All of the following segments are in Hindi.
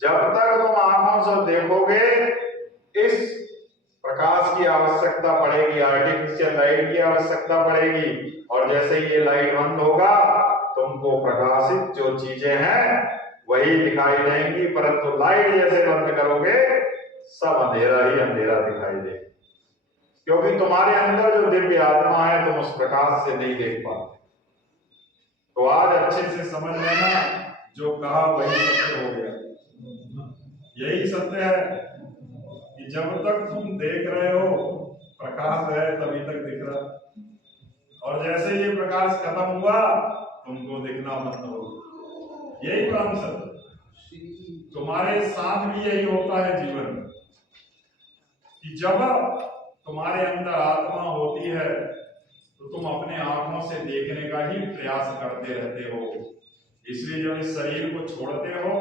जब तक तुम आंखों से देखोगे इस प्रकाश की आवश्यकता पड़ेगी, आर्टिफिशियल लाइट की आवश्यकता पड़ेगी। और जैसे ही ये लाइट बंद होगा तुमको प्रकाशित जो चीजें हैं वही दिखाई देंगी, परंतु लाइट जैसे बंद करोगे सब अंधेरा ही अंधेरा दिखाई देगा, क्योंकि तुम्हारे अंदर जो दिव्य आत्मा है तुम उस प्रकाश से नहीं देख पाते। तो आज अच्छे से समझ लेना, जो कहा वही सत्य हो गया। यही सत्य है कि जब तक तुम देख रहे हो प्रकाश है तभी तक दिख रहा, और जैसे ये प्रकाश खत्म हुआ तुमको दिखना बंद होगा। यही परम सत्य। तुम्हारे साथ भी यही होता है जीवन में कि जब तुम्हारे अंदर आत्मा होती है तो तुम अपने आंखों से देखने का ही प्रयास करते रहते हो। इसलिए जब इस शरीर को छोड़ते हो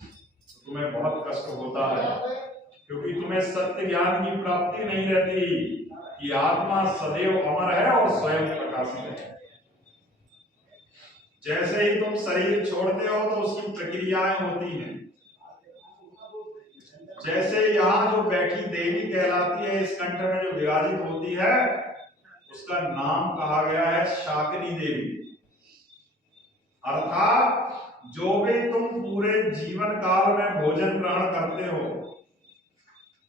तो तुम्हें बहुत कष्ट होता है, क्योंकि तुम्हें सत्य ज्ञान की प्राप्ति नहीं रहती कि आत्मा सदैव अमर है और स्वयं प्रकाशित है। जैसे ही तुम शरीर छोड़ते हो तो उसकी प्रक्रियाएं होती हैं। जैसे यहाँ जो बैठी देवी कहलाती है, इस कंठ में जो विराजित होती है उसका नाम कहा गया है शाकिनी देवी। अर्थात जो भी तुम पूरे जीवन काल में भोजन ग्रहण करते हो,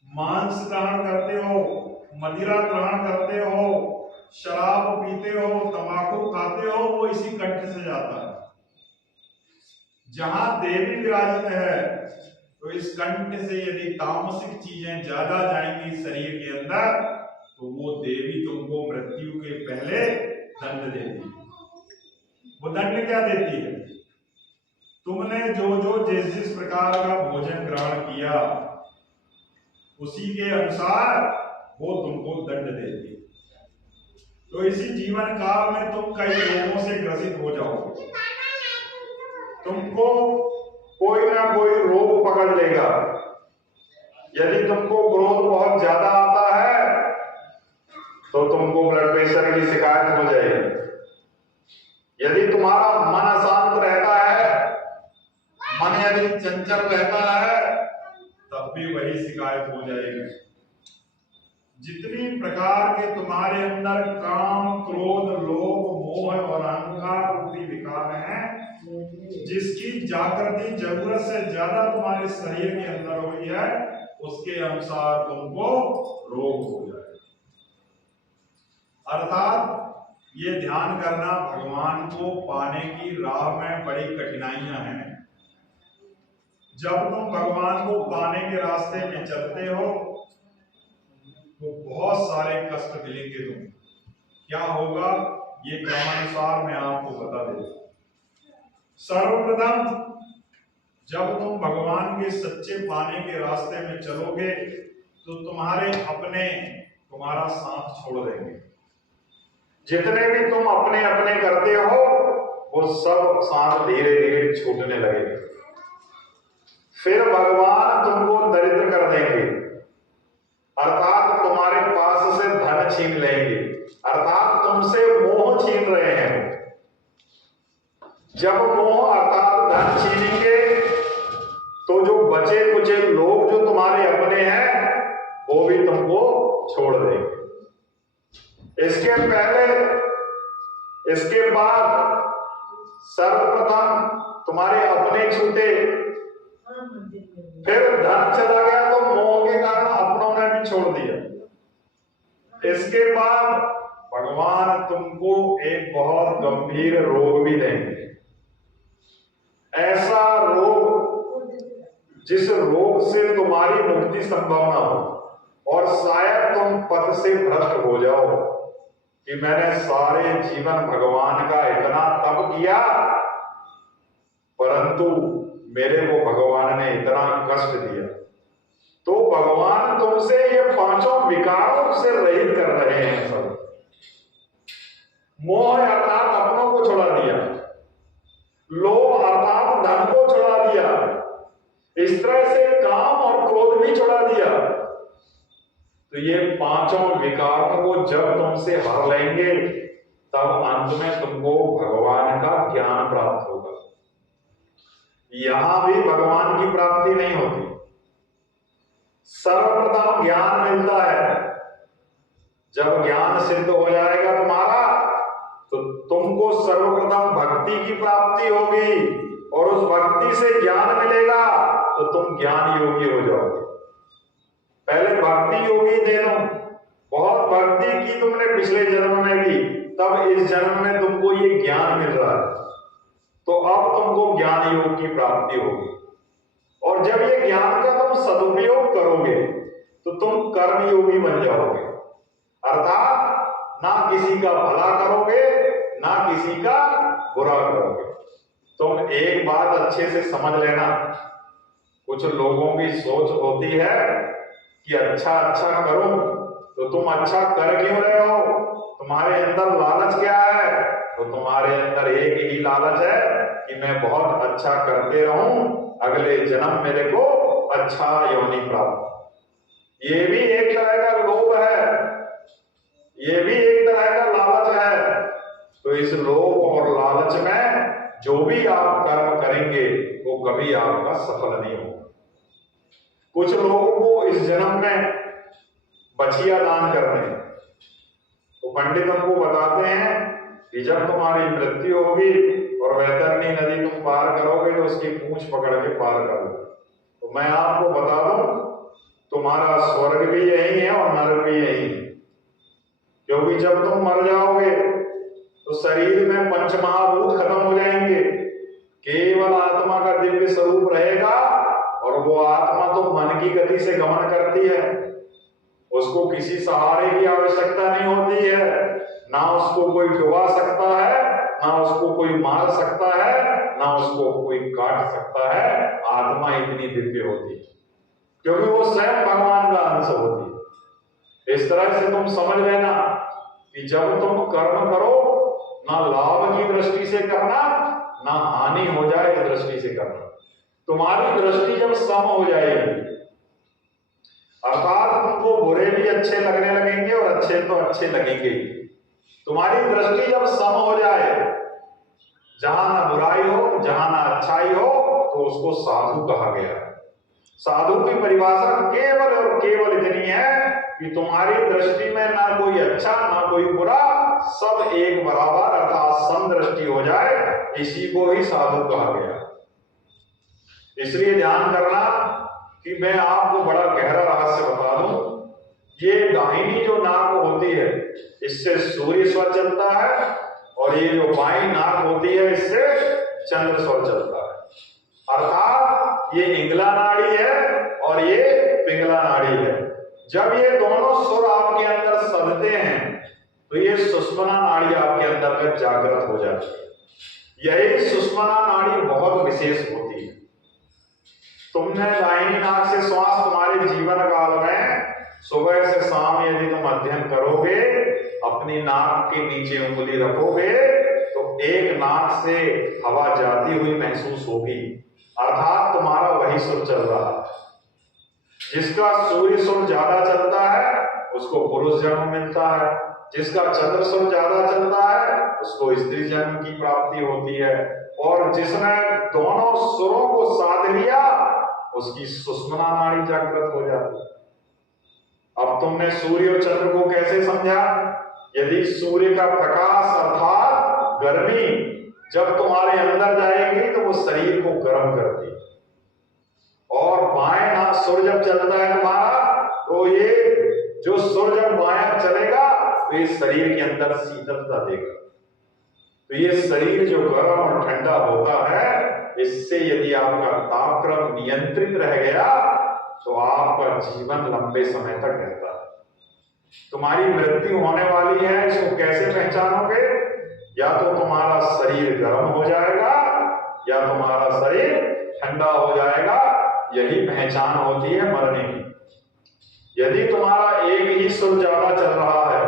मांस ग्रहण करते हो, मदिरा ग्रहण करते हो, शराब पीते हो, तंबाकू खाते हो, वो इसी कंठ से जाता है। जहां देवी विराजित है तो इस कंठ से यदि तामसिक चीजें ज्यादा जाएंगी शरीर के अंदर तो वो देवी तुमको मृत्यु के पहले दंड देती है। वो दंड क्या देती है? तुमने जो जो जिस प्रकार का भोजन ग्रहण किया उसी के अनुसार वो तुमको दंड देती है। तो इसी जीवन काल में तुम कई रोगों से ग्रसित हो जाओगे। तुमको कोई ना कोई रोग पकड़ लेगा। यदि तुमको क्रोध बहुत ज्यादा आता है तो तुमको ब्लड प्रेशर की शिकायत हो जाएगी। यदि तुम्हारा मन अशांत रहता है, मन यदि चंचल रहता है, तब भी वही शिकायत हो जाएगी। जितनी प्रकार के तुम्हारे अंदर काम, क्रोध, लोभ, मोह और अहंकार रूपी विकार हैं, जिसकी जागृति जरूरत से ज्यादा तुम्हारे शरीर के अंदर हुई है, उसके अनुसार तुमको रोग हो जाए। अर्थात ये ध्यान करना, भगवान को पाने की राह में बड़ी कठिनाइयां हैं। जब तुम भगवान को पाने के रास्ते में चलते हो तो बहुत सारे कष्ट मिलेंगे। तुम क्या होगा ये क्रमानुसार मैं आपको बता देता। सर्वप्रथम जब तुम भगवान के सच्चे पाने के रास्ते में चलोगे तो तुम्हारे अपने तुम्हारा साथ छोड़ देंगे। जितने भी तुम अपने अपने करते हो वो सब साथ धीरे धीरे छूटने लगेंगे। फिर भगवान तुमको दरिद्र कर देंगे, अर्थात तुम्हारे पास से धन छीन लेंगे, अर्थात तुमसे मोह छीन रहे हैं। जब मोह अर्थात धन छीनेंगे तो जो बचे कुचे लोग जो तुम्हारे अपने हैं वो भी तुमको छोड़ देंगे। इसके पहले, इसके बाद सर्वप्रथम तुम्हारे अपने छूटे, फिर धन चला गया तो मोह के कारण अपनों ने भी छोड़ दिया। इसके बाद भगवान तुमको एक बहुत गंभीर रोग भी देंगे। ऐसा रोग जिस रोग से तुम्हारी मुक्ति संभव ना हो और शायद तुम पद से भ्रष्ट हो जाओ कि मैंने सारे जीवन भगवान का इतना तप किया परंतु मेरे को भगवान ने इतना कष्ट दिया। तो भगवान तुमसे ये पांचों विकारों से रहित कर रहे हैं। सब मोह अर्थात अपनों को छुड़ा दिया, लोभ अर्थात धन को छुड़ा दिया, इस तरह से काम और क्रोध भी छुड़ा दिया। तो ये पांचों विकारों को जब तुमसे हर लेंगे तब अंत में तुमको भगवान का ज्ञान प्राप्त होगा। यहां भी भगवान की प्राप्ति नहीं होती। सर्वप्रथम ज्ञान मिलता है। जब ज्ञान सिद्ध हो जाएगा तुम्हारा, तो तुमको सर्वप्रथम भक्ति की प्राप्ति होगी, और उस भक्ति से ज्ञान मिलेगा तो तुम ज्ञान योगी हो जाओगे। पहले भक्ति योगी थे तुम, बहुत भक्ति की तुमने पिछले जन्म में भी, तब इस जन्म में तुमको ये ज्ञान मिल रहा है, तो अब तुमको ज्ञान योग की प्राप्ति होगी। और जब ये ज्ञान का तुम सदुपयोग करोगे तो तुम कर्म योगी बन जाओगे, अर्थात ना किसी का भला करोगे ना किसी का बुरा करोगे। तुम एक बात अच्छे से समझ लेना, कुछ लोगों की सोच होती है कि अच्छा करूं, तो तुम अच्छा कर क्यों रहे हो? तुम्हारे अंदर लालच क्या है? तो तुम्हारे अंदर एक ही लालच है कि मैं बहुत अच्छा करते रहूं, अगले जन्म मेरे को अच्छा योनि प्राप्त। ये भी एक तरह का लोभ है, ये भी एक तरह का लालच है। तो इस लोभ और लालच में जो भी आप कर्म करेंगे वो कभी आपका सफल नहीं होगा। कुछ लोगों को इस जन्म में बछिया दान करते हैं, तो पंडित हमको बताते हैं कि जब तुम्हारी मृत्यु होगी और वैतरणी नदी तुम पार करोगे तो उसकी पूंछ पकड़ के पार करोगे। तो मैं आपको बता दूं, तुम्हारा स्वर्ग भी यही है और नरक भी यही है। क्योंकि जब तुम मर जाओगे तो शरीर में पंचमहाभूत खत्म हो जाएंगे, केवल आत्मा का दिव्य स्वरूप रहेगा। और वो आत्मा तो मन की गति से गमन करती है, उसको किसी सहारे की आवश्यकता नहीं होती है, ना उसको कोई डुबा सकता है, ना उसको कोई मार सकता है, ना उसको कोई काट सकता है। आत्मा इतनी दिव्य होती है क्योंकि वो स्वयं भगवान का अंश होती है। इस तरह से तुम समझ लेना कि जब तुम कर्म करो, ना लाभ की दृष्टि से करना, ना हानि हो जाए इस दृष्टि से करना। तुम्हारी दृष्टि जब सम हो जाएगी, अर्थात तुमको बुरे भी अच्छे लगने लगेंगे और अच्छे तो अच्छे लगेंगे। तुम्हारी दृष्टि जब सम हो जाए, जहां ना बुराई हो जहां ना अच्छाई हो, तो उसको साधु कहा गया है। साधु की परिभाषा केवल और केवल इतनी है कि तुम्हारी दृष्टि में ना कोई अच्छा ना कोई बुरा, सब एक बराबर अर्थात सम दृष्टि हो जाए, इसी को ही साधु कहा गया। इसलिए ध्यान करना कि मैं आपको बड़ा गहरा रहस्य बता दूं। ये दाहिनी जो नाक होती है इससे सूर्य स्वर चलता है, और ये जो बाईं नाक होती है इससे चंद्र स्वर चलता है। अर्थात ये इंगला नाड़ी है और ये पिंगला नाड़ी है। जब ये दोनों सुर आपके अंदर सदते हैं तो ये सुषुम्ना नाड़ी आपके अंदर में जागृत हो जाती है। यही सुषुम्ना नाड़ी बहुत विशेष होती है। तुमने दाहिनी नाक से श्वास तुम्हारे जीवन काल में सुबह से शाम यदि तुम अध्ययन करोगे, अपनी नाक के नीचे उंगली रखोगे तो एक नाक से हवा जाती हुई महसूस होगी, अर्थात तुम्हारा वही सुर चल रहा है। जिसका सूर्य सुर ज्यादा चलता है उसको पुरुष जन्म मिलता है, जिसका चंद्र सुर ज्यादा चलता है उसको स्त्री जन्म की प्राप्ति होती है, और जिसने दोनों सुरों को साध लिया उसकी सुषुम्ना नाड़ी जागृत हो जाती है। अब तुमने सूर्य और चंद्र को कैसे समझा? यदि सूर्य का प्रकाश अर्थात गर्मी जब तुम्हारे अंदर जाएगी तो वो शरीर को गर्म करती है, और बाएं नाक सुर जब चलता है तुम्हारा, तो ये जो सुर जब बाएं चलेगा तो ये शरीर के अंदर शीतलता देगा। तो ये शरीर जो गर्म और ठंडा होता है, इससे यदि आपका तापक्रम नियंत्रित रह गया तो आपका जीवन लंबे समय तक रहता है। तुम्हारी मृत्यु होने वाली है, इसको कैसे पहचानोगे? या तो तुम्हारा शरीर गर्म हो जाएगा या तुम्हारा शरीर ठंडा हो जाएगा, यही पहचान होती है मरने की। यदि तुम्हारा एक ही सुर ज्यादा चल रहा है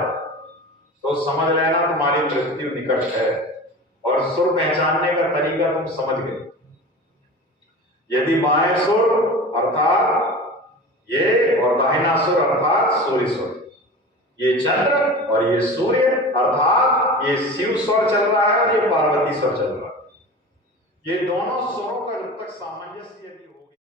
तो समझ लेना तुम्हारी मृत्यु निकट है, और सुर पहचानने का तरीका तुम समझ गए। यदि बाएं सुर अर्थात ये और दाहिना सुर अर्थात सूर्य सुर, ये चंद्र और ये सूर्य अर्थात ये शिव स्वर चल रहा है और ये पार्वती स्वर चल रहा है। ये दोनों स्वरों का जब तक सामने